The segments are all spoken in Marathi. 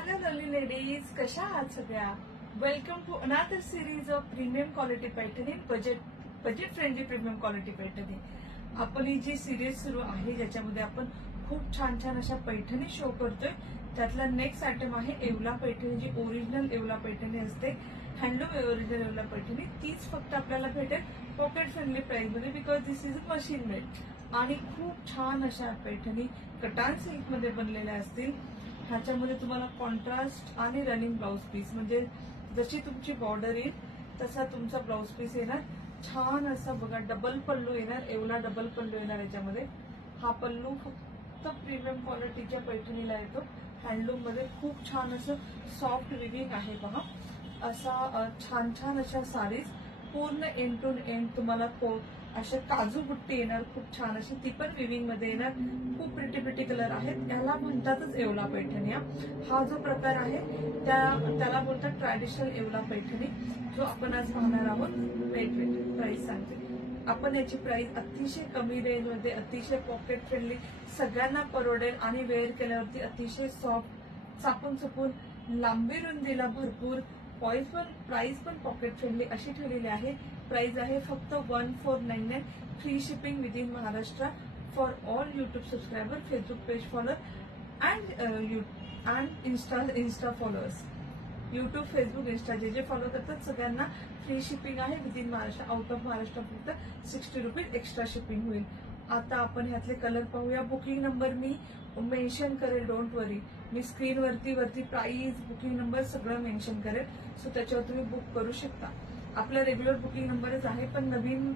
हॅलो लवली लेडीज, कशा आहात सगळ्या? Welcome to another series of premium quality Paithani, budget friendly premium quality Paithani. आपण ही जी सिरीज सुरू आहे ज्याच्यामध्ये आपण खूप छान छान अशा पैठणी शो करतोय. त्यातला नेक्स्ट आयटम आहे येवला पैठणी, जी ओरिजिनल येवला पैठणी असते, हँडलूम ओरिजिनल येवला पैठणी. तीच फक्त आपल्याला भेटेल पॉकेट फ्रेंडली प्राइस मध्ये, because this is a machine made. आणि खूप छान अशा पैठणी कटान सिल्क मध्ये बनलेल्या असतील. ह्याच्यामध्ये तुम्हाला कॉन्ट्रास्ट आणि रनिंग ब्लाउज पीस, म्हणजे जशी तुमची बॉर्डर येईल तसा तुमचा ब्लाउज पीस येणार. छान असा बघा डबल पल्लू येणार, येवला डबल पल्लू येणार याच्यामध्ये. हा पल्लू फक्त प्रीमियम क्वालिटीच्या पैठणीला येतो. हँडलूम मध्ये खूप छान असं सॉफ्ट विविंग आहे पहा. असा छान छान अशा साडीज पूर्ण एंड टू एंड तुम्हाला अशा काजू बुट्टी येणार, खूप छान अशी, ती पण विविंग मध्ये येणार. खूप प्रिटी कलर आहेत. याला म्हणतातच येवला पैठणी. हा जो प्रकार आहे त्याला बोलतात ट्रॅडिशनल येवला पैठणी, जो आपण आज पाहणार आहोत. वेट प्राइस सांगते आपण. याची प्राइस अतिशय कमी रेंज मध्ये, अतिशय पॉकेट फ्रेंडली, सगळ्यांना परवडेल आणि वेअर केल्यावरती अतिशय सॉफ्ट, चापून चुपून, लांबी रुंदीला भरपूर, प्राइस पण पॉकेट फ्रेंडली अशी ठेवलेली आहे. प्राइस आहे फक्त 1499, free shipping within Maharashtra for all YouTube subscriber, Facebook page follower and Insta followers. YouTube, Facebook, Insta जे फॉलो करतात सगळ्यांना फ्री शिपिंग आहे within Maharashtra. Out of Maharashtra फक्त 60 रुपीज एक्स्ट्रा शिपिंग होईल. आता आपण ह्यातले कलर पाहूया. बुकिंग नंबर मी मेन्शन करेल, डोंट वरी. मी स्क्रीनवरती प्राइस, बुकिंग नंबर सगळं मेन्शन करेल. सो त्याच्यावर तुम्ही बुक करू शकता. आपला रेग्युलर बुकिंग नंबरच आहे, पण नवीन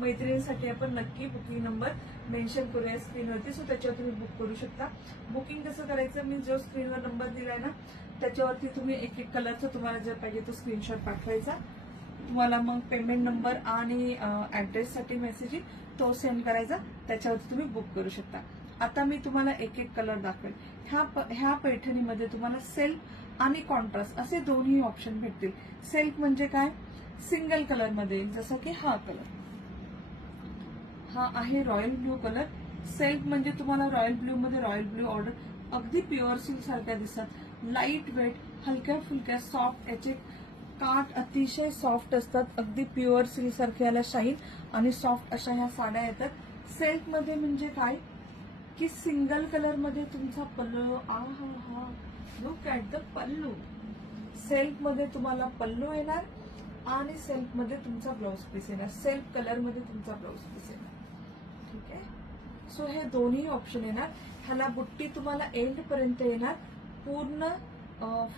मैत्रिणींसाठी आपण नक्की बुकिंग नंबर मेन्शन करूया स्क्रीनवरती. सो त्याच्यावर तुम्ही बुक करू शकता. बुकिंग कसं करायचं, मी जो स्क्रीनवर नंबर दिलाय ना त्याच्यावरती तुम्ही एक एक कलरचा तुम्हाला जर पाहिजे तो स्क्रीनशॉट पाठवायचा. तुम्हाला मग पेमेंट नंबर आणि ऍड्रेससाठी मेसेज तो सेंड करायचा. त्याच्यावरती तुम्ही बुक करू शकता. आता मी तुम्हाला एक एक कलर दाखवेल. ह्या पैठणीमध्ये तुम्हाला सेल्फ आणि कॉन्ट्रास्ट असे दोन्ही ऑप्शन भेटतील. सेल्फ म्हणजे काय, सिंगल कलर मध्ये, जसं की हा कलर, हा आहे रॉयल ब्ल्यू कलर. सेल्फ म्हणजे तुम्हाला रॉयल ब्ल्यू मध्ये रॉयल ब्ल्यू ऑर्डर, अगदी प्युअर सिल्क सारख्या दिसतात, लाईट वेट, हलक्या फुलक्या, सॉफ्ट. याचे काठ अतिशय सॉफ्ट असतात, अगदी प्युअर सिल्क सारख्या, याला शाईन आणि सॉफ्ट अशा ह्या साड्या येतात. सेल्फ मध्ये म्हणजे काय की सिंगल कलर मध्ये तुमचा पल्लू, हा look at the pallu. Self मध्ये तुम्हाला पल्लू येणार आणि सेल्फ मध्ये तुमचा ब्लाउज पीस येणार, सेल्फ कलर मध्ये तुमचा ब्लाउज पीस येणार. ठीक आहे. सो हे दोन्ही ऑप्शन येणार. ह्याला बुट्टी तुम्हाला एंड पर्यंत येणार, पूर्ण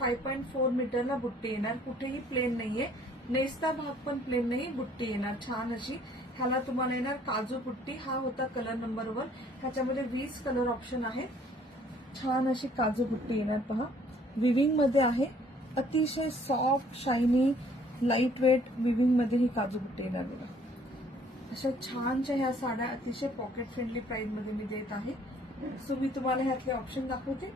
5.4 मीटरला बुट्टी येणार. कुठेही प्लेन नाहीये, नेसता भाग पण प्लेन नाही, बुट्टी येणार छान अशी. ह्याला तुम्हाला येणार काजू बुट्टी. हा होता कलर नंबर 1. ह्याच्यामध्ये 20 कलर ऑप्शन आहेत. छान अशी काजू बुट्टी येणार पहा, विविंग मध्ये आहे, अतिशय soft, shiny, light weight weaving मध्ये ही काजू बुट्टी येणार बघा. अशा छानशा ह्या साड्या अतिशय पॉकेट फ्रेंडली प्राइस मध्ये मी देत आहे. सो मी तुम्हाला ह्यातले ऑप्शन दाखवते.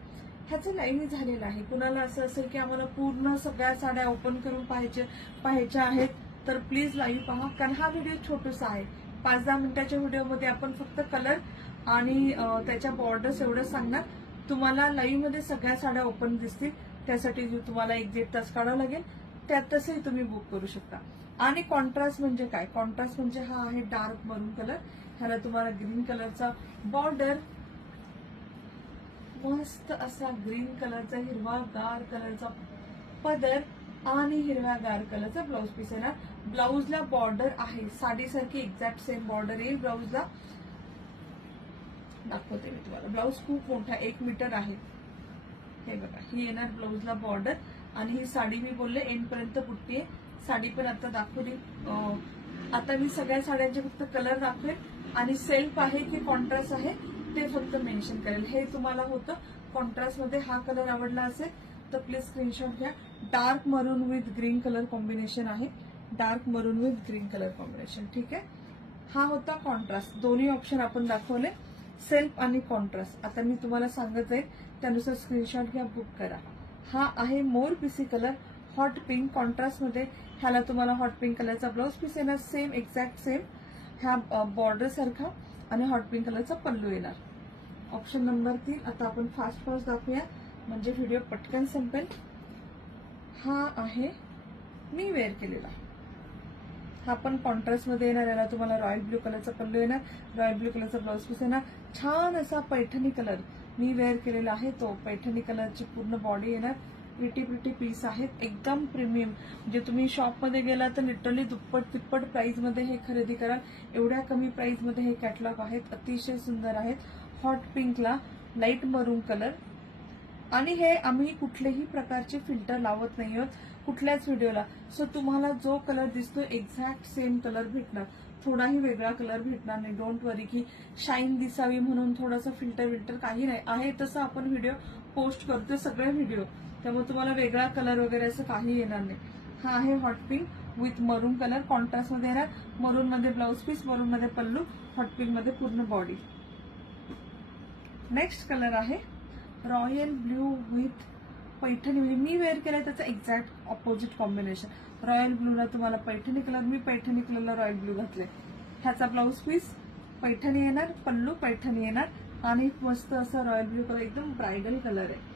ह्याचं लाईव्ह झालेलं आहे. कुणाला असं असेल की आम्हाला पूर्ण सगळ्या साड्या ओपन करून पाहायच्या आहेत तर प्लीज लाईव्ह पहा, कारण हा व्हिडिओ छोटासा आहे. 5-10 मिनिटाच्या व्हिडिओमध्ये आपण फक्त कलर आणि त्याच्या बॉर्डर्स एवढं सांगणार. तुम्हाला लाईव्ह मध्ये सगळ्या साड्या ओपन दिसतील, त्यासाठी तुम्हाला 1-1.5 तास काढावं लागेल. त्यात तसंही तुम्ही बुक करू शकता. आणि कॉन्ट्रास्ट म्हणजे काय, कॉन्ट्रास्ट म्हणजे हा आहे डार्क मरून कलर. ह्याला तुम्हाला ग्रीन कलरचा बॉर्डर, मस्त असा ग्रीन कलरचा, हिरवागार कलरचा पदर आणि हिरव्यागार कलरचा ब्लाउज पीस येणार. ब्लाउजला बॉर्डर आहे साडीसारखी, एक्झॅक्ट सेम बॉर्डर येईल ब्लाउजला. दाखवते मी तुम्हाला. ब्लाउज खूप मोठा, 1 मीटर आहे. हे बघा, ही येणार ब्लाउजला बॉर्डर. आणि ही साडी मी बोलले एंड पर्यंत बुट्टी आहे. साडी पण आता दाखवली. आता मी सगळ्या साड्यांचे फक्त कलर दाखवेल आणि सेल्फ आहे की कॉन्ट्रास्ट आहे ते फक्त मेन्शन करेल. हे तुम्हाला होतं कॉन्ट्रास्ट मध्ये. हा कलर आवडला असेल तर प्लीज स्क्रीनशॉट घ्या. डार्क मरून विथ ग्रीन कलर कॉम्बिनेशन आहे, डार्क मरून विथ ग्रीन कलर कॉम्बिनेशन. ठीक आहे. हा होता कॉन्ट्रास्ट. दोन्ही ऑप्शन आपण दाखवले, सेल्फ आणि कॉन्ट्रास्ट. आता मी तुम्हाला सांगत जाईल, त्यानुसार स्क्रीनशॉट घ्या, बुक करा. हा आहे मोर पिसी कलर, हॉट पिंक कॉन्ट्रास्ट मध्ये. ह्याला तुम्हाला हॉट पिंक कलरचा ब्लाउज पीस येणार, सेम एक्झॅक्ट सेम ह्या बॉर्डर सारखा, आणि हॉट पिंक कलरचा पल्लू येणार. Option number 3. आता आपण फास्ट दाखवूया. म्हणजे व्हिडिओ पटकन संपेल. हा आहे मी वेअर केलेला. हा पण कॉन्ट्रास्ट मध्ये येणार. याला तुम्हाला रॉयल ब्ल्यू कलरचा पल्लू येणार, रॉयल ब्ल्यू कलरचा ब्लाउज पीस येणार. छान असा पैठणी कलर मी वेअर केलेला आहे. तो पैठणी कलरची पूर्ण बॉडी येणार. प्रिटी पीस आहेत, एकदम प्रीमियम. म्हणजे तुम्ही शॉपमध्ये गेला तर लिटरली दुप्पट तिप्पट प्राइस मध्ये हे खरेदी कराल. एवढ्या कमी प्राइस मध्ये हे कॅटलॉग आहेत. अतिशय सुंदर आहेत. हॉट पिंकला लाईट मरून कलर. आणि हे आम्ही कुठलेही प्रकारचे फिल्टर लावत नाही आहोत कुठल्याच व्हिडिओला. सो तुम्हाला जो कलर दिसतो एक्झॅक्ट सेम कलर भेटणार. थोडाही वेगळा कलर भेटणार नाही. डोंट वरी की शाईन दिसावी म्हणून थोडंसं फिल्टर काही नाही. आहे तसं आपण व्हिडिओ पोस्ट करतो सगळे व्हिडिओ, त्यामुळे तुम्हाला वेगळा कलर वगैरे असं काही येणार नाही. हा आहे हॉट पिंक विथ मरून कलर. कॉन्ट्रास्ट मध्ये येणार. मरून मध्ये ब्लाउज पीस, मरून मध्ये पल्लू, हॉट पिंक मध्ये पूर्ण बॉडी. नेक्स्ट कलर आहे रॉयल ब्ल्यू विथ पैठणी. मी वेअर केलाय त्याचं एक्झॅक्ट ऑपोजिट कॉम्बिनेशन. रॉयल ब्लूला तुम्हाला पैठणी कलर, मी पैठणी कलरला रॉयल ब्लू घातले. ह्याचा ब्लाउज पीस पैठणी येणार, पल्लू पैठणी येणार आणि मस्त असं रॉयल ब्लू कलर, एकदम ब्रायडल कलर आहे.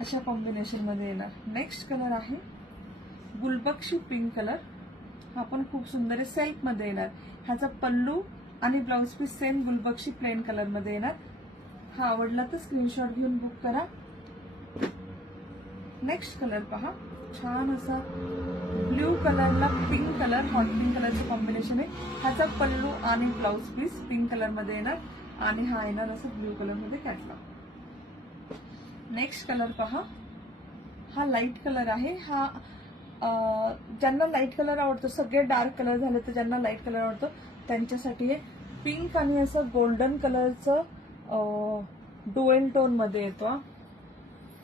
अशा कॉम्बिनेशन मध्ये येणार. नेक्स्ट कलर आहे गुलबक्षी पिंक कलर. हा पण खूप सुंदर आहे. सेल्फ मध्ये येणार. ह्याचा पल्लू आणि ब्लाउज पीस सेम गुलबक्षी प्लेन कलर मध्ये येणार. हा आवडला तर स्क्रीनशॉट घेऊन बुक करा. नेक्स्ट कलर पहा. छान असा ब्ल्यू कलरला पिंक कलर, हॉट पिंक कलरचं कॉम्बिनेशन आहे. ह्याचा पल्लू आणि ब्लाउज पीस पिंक कलर मध्ये येणार आणि हा येणार असं ब्ल्यू कलर मध्ये कॅटलॉग. नेक्स्ट कलर पहा. हा लाईट कलर आहे. हा ज्यांना लाईट कलर आवडतो, सगळे डार्क कलर झाले तर ज्यांना लाईट कलर आवडतो त्यांच्यासाठी हे पिंक आणि असं गोल्डन कलरचं डुएल टोन मध्ये येतो.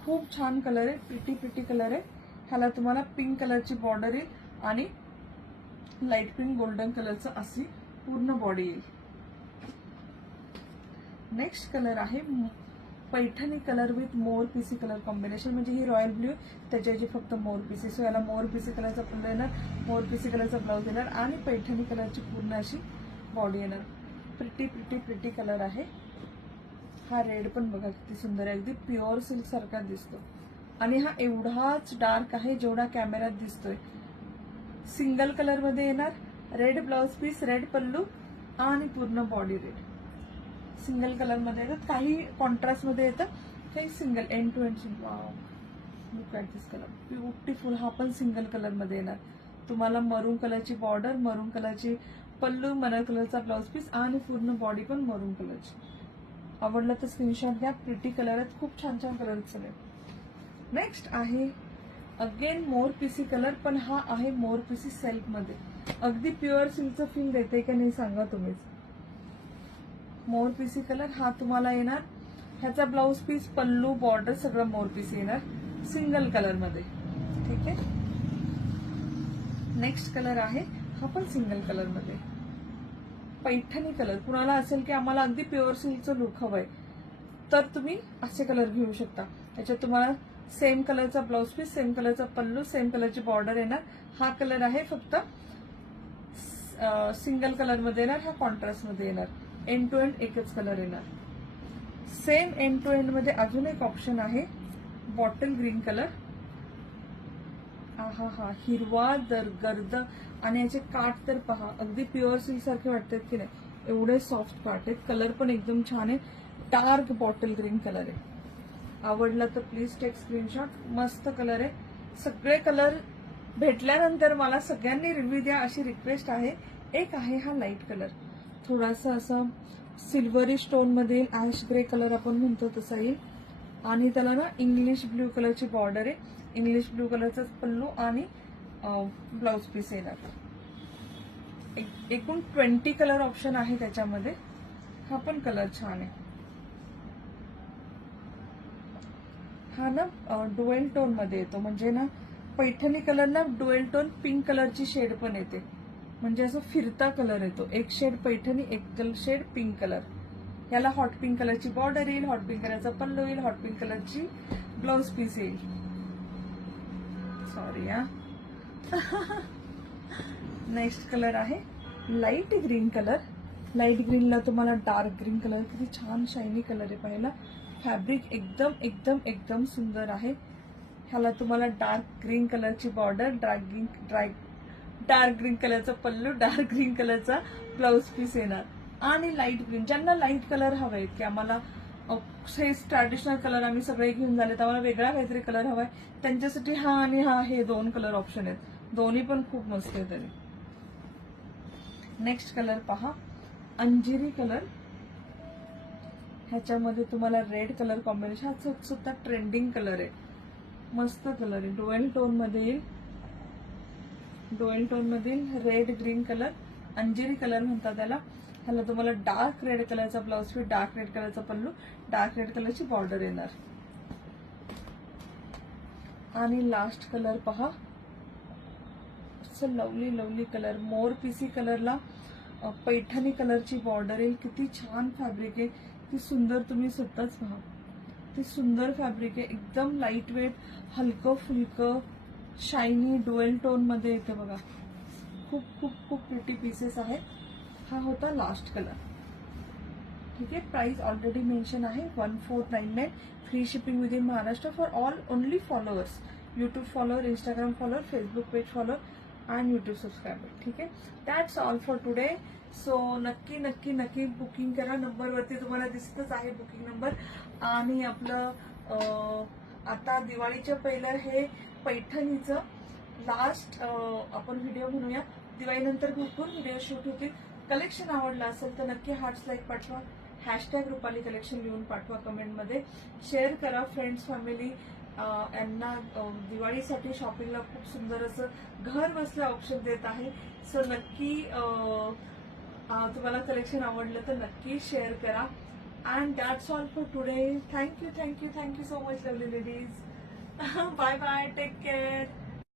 खूप छान कलर आहे. प्रिटी कलर आहे. ह्याला तुम्हाला पिंक कलरची बॉर्डर येईल आणि लाईट पिंक गोल्डन कलरचं अशी पूर्ण बॉडी येईल. नेक्स्ट कलर आहे Paithani colour with more PC colour combination. म्हणजे ही रॉयल ब्ल्यू, त्याच्याऐवजी फक्त मोर पीसी. सो याला मोर पीसी कलरचा पल्लू येणार, मोर पीसी कलरचा ब्लाउज येणार आणि पैठणी कलरची पूर्ण अशी बॉडी येणार. प्रिटी कलर आहे. हा रेड पण बघा किती सुंदर आहे. अगदी प्युअर सिल्क सारखा दिसतो आणि हा एवढाच डार्क आहे जेवढा कॅमेऱ्यात दिसतोय. सिंगल कलर मध्ये येणार. रेड ब्लाउज पीस, रेड पल्लू आणि पूर्ण बॉडी रेड. सिंगल कलर मध्ये येतात. काही कॉन्ट्रास्ट मध्ये येतं, काही single end to end. Look at this colour, beautiful. हा पण सिंगल कलर मध्ये येणार. तुम्हाला मरून कलरची बॉर्डर, मरून कलरची पल्लू, मरून कलरचा ब्लाउज पीस आणि पूर्ण बॉडी पण मरून कलरची. आवडलं तर स्क्रीनशॉट घ्या. प्रिटी कलर आहेत. खूप छान छान कलर सगळे. नेक्स्ट आहे अगेन मोर पीसी कलर, पण हा आहे मोर पीसी सेल्फ मध्ये. अगदी प्युअर सिल्कचं फील देते का नाही सांगा तुम्हीच. मोर पीसी कलर हा तुम्हाला येणार. ह्याचा ब्लाउज पीस, पल्लू, बॉर्डर सगळं मोर पीसी येणार सिंगल कलर मध्ये. ठीक आहे. नेक्स्ट कलर आहे हा पण सिंगल कलर मध्ये पैठणी कलर. कुणाला असेल की आम्हाला अगदी प्युअर सिल्कचं लुक हवंय तर तुम्ही असे कलर घेऊ शकता. त्याच्यात तुम्हाला सेम कलरचा ब्लाउज पीस, सेम कलरचा पल्लू, सेम कलरची बॉर्डर येणार. हा कलर आहे फक्त सिंगल कलर मध्ये येणार. हा कॉन्ट्रास्ट मध्ये येणार. एंड टू एंड एकच कलर येणार. सेम एंड टू एंड मध्ये अजून एक ऑप्शन आहे बॉटल ग्रीन कलर. हा हिरवा गर्द आणि याचे काठ तर पहा, अगदी प्युअर सिल्क सारखे वाटतात की नाही. एवढे सॉफ्ट काठ आहेत. कलर पण एकदम छान आहे. डार्क बॉटल ग्रीन कलर आहे. आवडला तर प्लीज टेक स्क्रीनशॉट. मस्त कलर आहे. सगळे कलर भेटल्यानंतर मला सगळ्यांनी रिव्ह्यू द्या अशी रिक्वेस्ट आहे. एक आहे हा लाईट कलर, थोडासा असा सिल्वरी स्टोन मध्ये ऍश ग्रे कलर आपण म्हणतो तसा येईल आणि त्याला ना इंग्लिश ब्ल्यू कलरची बॉर्डर आहे. इंग्लिश ब्ल्यू कलरचा पल्लू आणि ब्लाउज पीस येणार. एकूण 20 कलर ऑप्शन आहे त्याच्यामध्ये. हा पण कलर छान आहे. हा ना डुएल टोन मध्ये येतो. म्हणजे ना पैठणी कलर ना डुएल टोन पिंक कलरची शेड पण येते. म्हणजे असं फिरता कलर येतो. एक शेड पैठणी, एक शेड पिंक कलर. याला हॉट पिंक कलरची बॉर्डर येईल, हॉट पिंक कलरचा पल्लू येईल, हॉट पिंक कलरची ब्लाउज पीस येईल. सॉरी हा. नेक्स्ट कलर आहे लाईट ग्रीन कलर. लाईट ग्रीनला तुम्हाला डार्क ग्रीन कलर, किती छान शायनी कलर आहे पाहायला. फॅब्रिक एकदम एकदम एकदम सुंदर आहे. ह्याला तुम्हाला डार्क ग्रीन कलरची बॉर्डर, डार्क ग्रीन कलरचा पल्लू, डार्क ग्रीन कलरचा ब्लाउज पीस येणार आणि लाईट ग्रीन. ज्यांना लाईट कलर हवे की आम्हाला ट्रॅडिशनल कलर आम्ही सगळे घेऊन झाले, तर आम्हाला वेगळा काहीतरी कलर हवाय, त्यांच्यासाठी हा आणि हा हे 2 कलर ऑप्शन आहेत. दोन्ही पण खूप मस्त आहे. तरी नेक्स्ट कलर पहा, अंजिरी कलर. ह्याच्यामध्ये तुम्हाला रेड कलर कॉम्बिनेशन, हा सुद्धा ट्रेंडिंग कलर आहे, मस्त कलर आहे. डुएल टोन मधील रेड ग्रीन कलर, अंजिरी कलर म्हणतात त्याला. ह्याला तुम्हाला डार्क रेड कलरचा ब्लाउज पीस, डार्क रेड कलरचा पल्लू, डार्क रेड कलरची बॉर्डर येणार. आणि लास्ट कलर पहा, लवली लवली कलर, मोर पीसी कलरला पैठणी कलरची बॉर्डर येईल. किती छान फॅब्रिक आहे, किती सुंदर, तुम्ही स्वतःच पहा, किती सुंदर फॅब्रिक आहे. एकदम लाईट वेट, हलकं फुलकं, शायनी डुएल टोन मध्ये येते बघा. खूप खूप खूप प्रिटी पीसेस आहेत. हा होता लास्ट कलर. ठीक आहे. प्राइस ऑलरेडी मेन्शन आहे, 1499. Free shipping within Maharashtra for all only followers, YouTube follower, Instagram follower, Facebook page follower आणि यूट्यूब सबस्क्रायबर. ठीक आहे. That's all for today. So नक्की नक्की नक्की बुकिंग करा. नंबरवरती तुम्हाला दिसतच आहे बुकिंग नंबर. आणि आपलं आता दिवाळीच्या पहिलं हे पैठणीचं लास्ट आपण व्हिडिओ म्हणूया. दिवाळीनंतर भरपूर व्हिडिओ शूट होतील. कलेक्शन आवडलं असेल तर नक्की हार्ट्स लाईक पाठवा, हॅशटॅग रुपाली कलेक्शन लिहून पाठवा कमेंटमध्ये. शेअर करा फ्रेंड्स, फॅमिली यांना. दिवाळीसाठी शॉपिंगला खूप सुंदर असं घर बसल्या ऑप्शन देत आहे. सो नक्की तुम्हाला कलेक्शन आवडलं तर नक्की शेअर करा. And that's all for today. Thank you thank you thank you so much lovely ladies. Bye bye, take care.